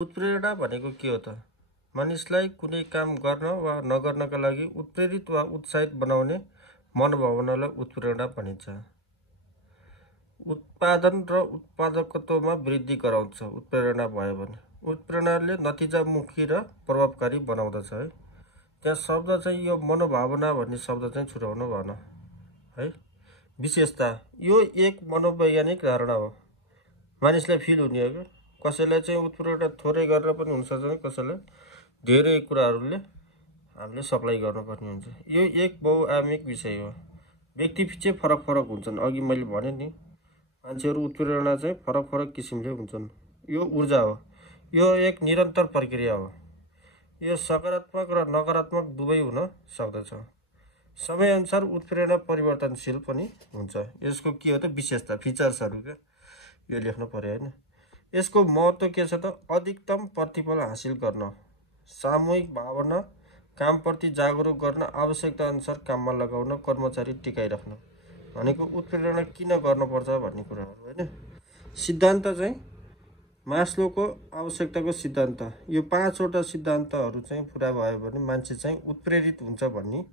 उत्प्रेरणा भनेको के हो त? मानिसलाई कुनै काम गर्न वा नगर्नका लागि उत्प्रेरित वा उत्साहित बनाउने मनोभावनालाई उत्प्रेरणा भनिन्छ। उत्पादन र उत्पादकत्वमा वृद्धि गराउँछ उत्प्रेरणा भयो भने। उत्प्रेरणाले नतिजामुखी र प्रभावकारी बनाउँदछ है। त्यहाँ शब्द चाहिँ यो मनोभावना भन्ने शब्द चाहिँ छुटाउनु भएन है। विशेषता यो एक मनोवैज्ञानिक धारणा हो, मानिसलाई फिल हुने हो। कसैलाई चाहिँ उत्प्रेरणा थोरै गरेर पनि हुनसक्छ, कसैलाई धेरै कुराहरूले हामीले सप्लाई गर्नुपर्ने हुन्छ। यो एक बहुआयामिक विषय हो, व्यक्ति पछि फरक फरक हुन्छन्। अघि मैले भने नि, मान्छेहरू उत्प्रेरणा चाहिँ फरक फरक किसिमले हुन्छन्। यो ऊर्जा हो, यो एक निरन्तर प्रक्रिया हो। यो सकारात्मक र नकारात्मक दुवै हुन सक्दछ। समयअनुसार उत्प्रेरणा परिवर्तनशील पनि हुन्छ। यसको के हो त विशेषता, फिचर्सहरू क्या यो लेख्नु पर्यो होइन। यसको महत्त्व के छ त? अधिकतम प्रतिफल हासिल गर्न, सामूहिक भावना, कामप्रति जागरुक गर्न, आवश्यकता अनुसार काममा लगाउन, कर्मचारी टिकाइराख्न भनेको उत्प्रेरणा किन गर्नुपर्छ भन्ने कुरा हो होइन। सिद्धान्त चाहिँ मास्लोको आवश्यकताको सिद्धान्त, यो 5वटा सिद्धान्तहरू चाहिँ पुरा भयो भने मान्छे चाहिँ उत्प्रेरित हुन्छ भन्ने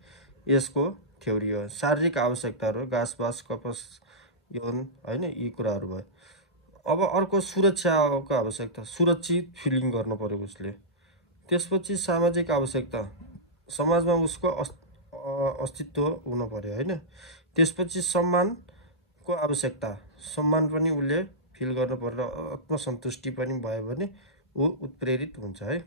यसको थ्योरी हो। शारीरिक आवश्यकताहरू घाँस बास कपस यौन होइन, यी कुराहरू भयो। अब अर्को सुरक्षाको आवश्यकता, सुरक्षित फिलिङ गर्नु पर्यो उसले। त्यसपछि सामाजिक आवश्यकता, समाजमा उसको अस्तित्व हुनु पर्यो होइन। त्यसपछि सम्मानको आवश्यकता, सम्मान पनि उसले फिल गर्नु पर्यो, आत्मसन्तुष्टि पनि भयो भने ऊ उत्प्रेरित हुन्छ है।